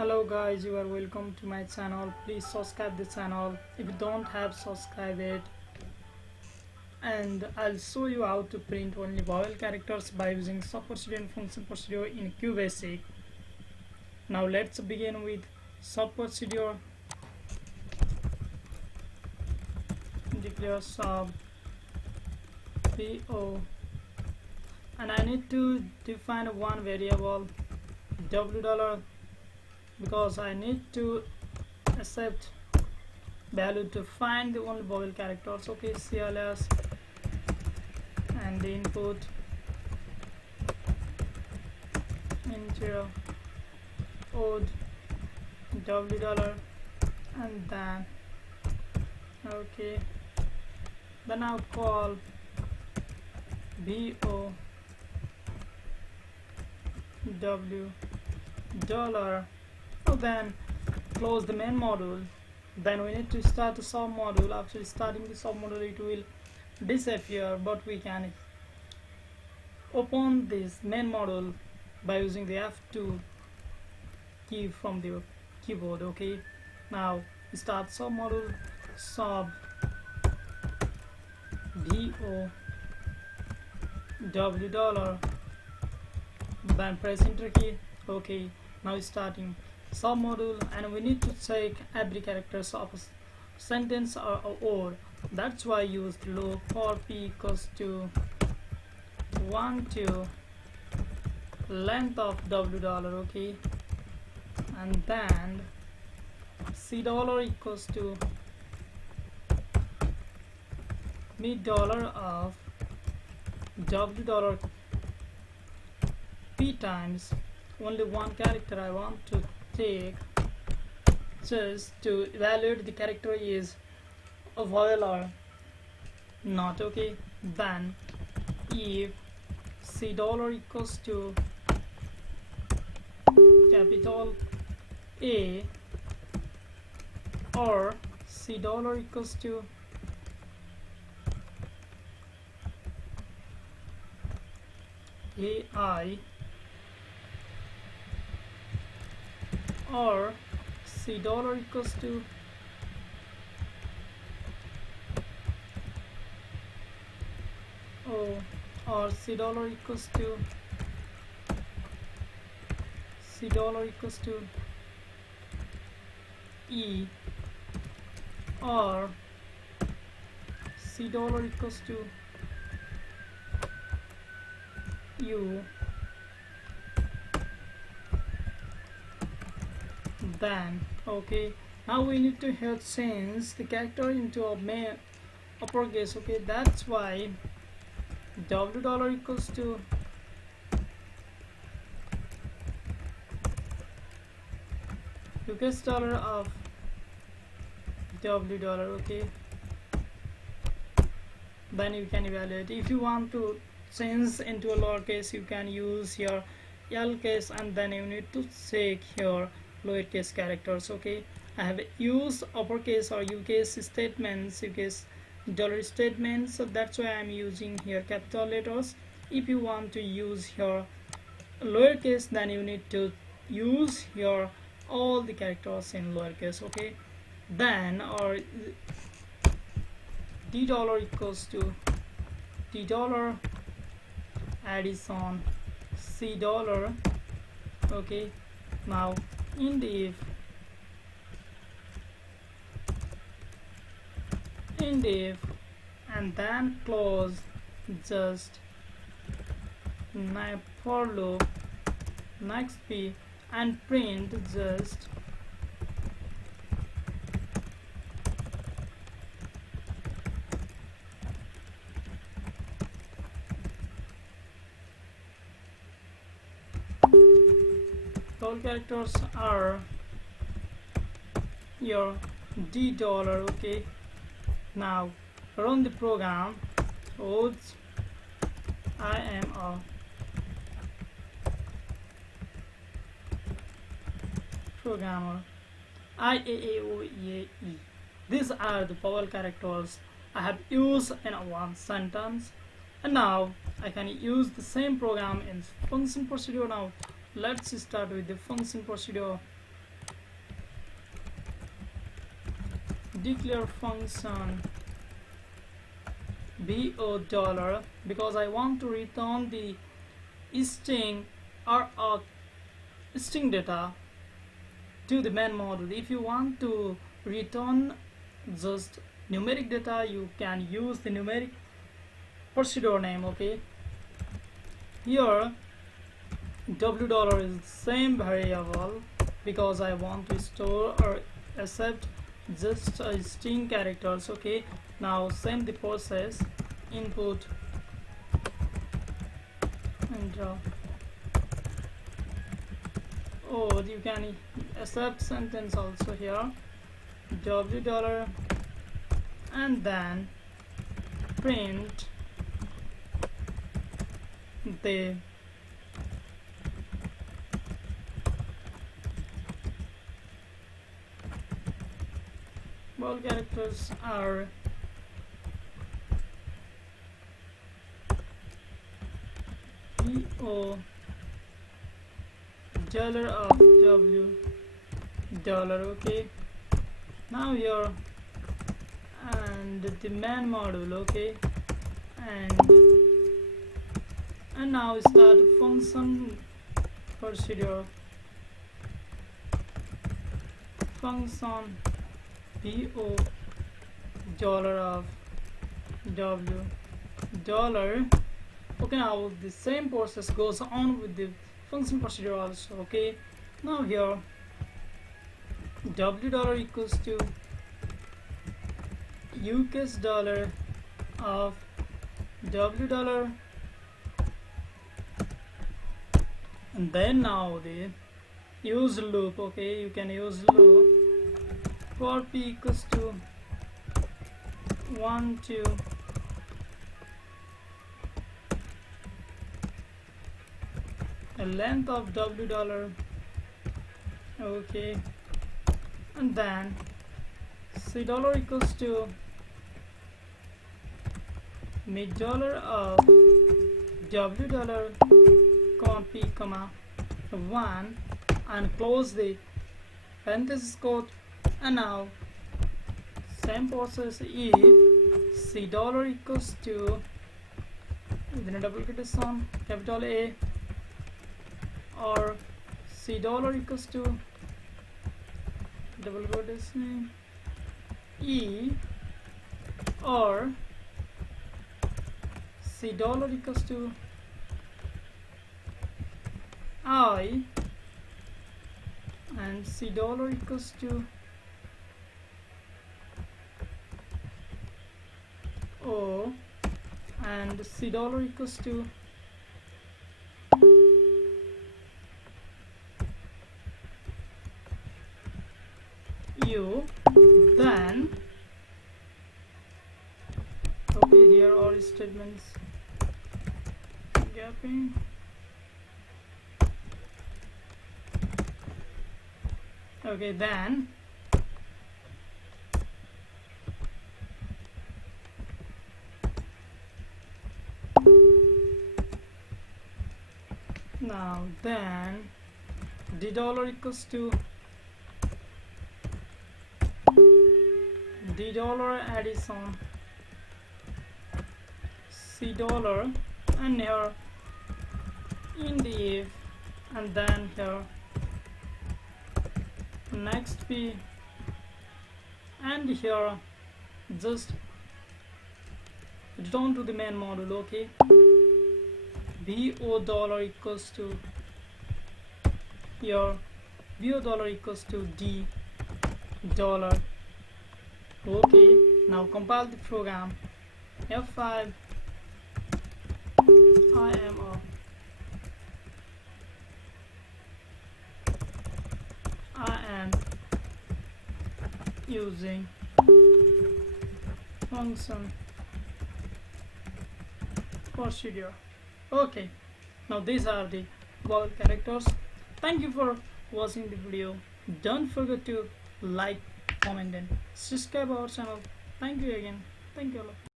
Hello guys, you are welcome to my channel. Please subscribe the channel if you don't have subscribed it, and I'll show you how to print only vowel characters by using sub procedure and function procedure in QBasic. Now let's begin with sub procedure. Declare sub PO, and I need to define one variable $, because I need to accept value to find the only vowel characters. Okay, CLS, and the input integer odd $, and then okay, then I'll call BO W $. So then close the main module. Then we need to start the sub module. After starting the sub module, it will disappear, but we can open this main module by using the F2 key from the keyboard. Okay, now start sub module, sub BO W $, then press enter key. Okay, now starting sub module, and we need to check every characters of a sentence or that's why I used loop for p equals to 1 to length of $. Okay, and then C$ equals to mid dollar of $, p times only one character I want to take, just to evaluate the character is a vowel or not. Okay, then if C$ equals to capital A or C$ equals to AI or C$ equals to O or C$ equals to E or C$ equals to U, then okay, now we need to here change the character into a main uppercase. Okay, that's why $, equals to US dollar of $. Okay, then you can evaluate. If you want to change into a lowercase, you can use your L case, and then you need to check your lowercase characters. Okay, I have used uppercase or UCase statements, UCase dollar statements, so that's why I'm using here capital letters. If you want to use your lowercase, then you need to use your all the characters in lowercase. Okay, then or $, equals to $, addition C$. Okay, now in if and then close just for loop next p and print just all characters are your $. Okay, now run the program. Oops, I am a programmer. IAAOEAE. These are the vowel characters I have used in one sentence, and now I can use the same program in function procedure. Now let's start with the function procedure. declare function bo dollar because I want to return the string or string data to the main module. If you want to return just numeric data, you can use the numeric procedure name. Okay, here w dollar is the same variable because I want to store or accept just string characters. Okay, now same the process, input and oh, you can accept sentence also here, w dollar, and then print the all characters are bo dollar of w dollar. Okay, now here and the main module. Okay, and now start function procedure, function bo dollar of w dollar. Okay, now the same process goes on with the function procedure also. Okay, now here w dollar equals to UCAS dollar of w dollar, and then now the use loop. Okay, you can use loop for p equals to 1 2 a length of w dollar. Okay, and then c dollar equals to mid dollar of w dollar comma p comma 1 and close the parenthesis code. And now same process, if c dollar equals to within a double quotation capital A, or c dollar equals to double quotation E, or c dollar equals to I, and c dollar equals to O, and c dollar equals to U, then okay, here all statements gapping. Okay, then now then d dollar equals to d dollar addition c dollar, and here in the if, and then here next p, and here just return to the main module. Okay, bo dollar equals to here bo dollar equals to d dollar. Okay, now compile the program. F5 I am off. I am using function procedure. Okay, now these are the vowel characters. Thank you for watching the video. Don't forget to like, comment and subscribe our channel. Thank you again. Thank you all.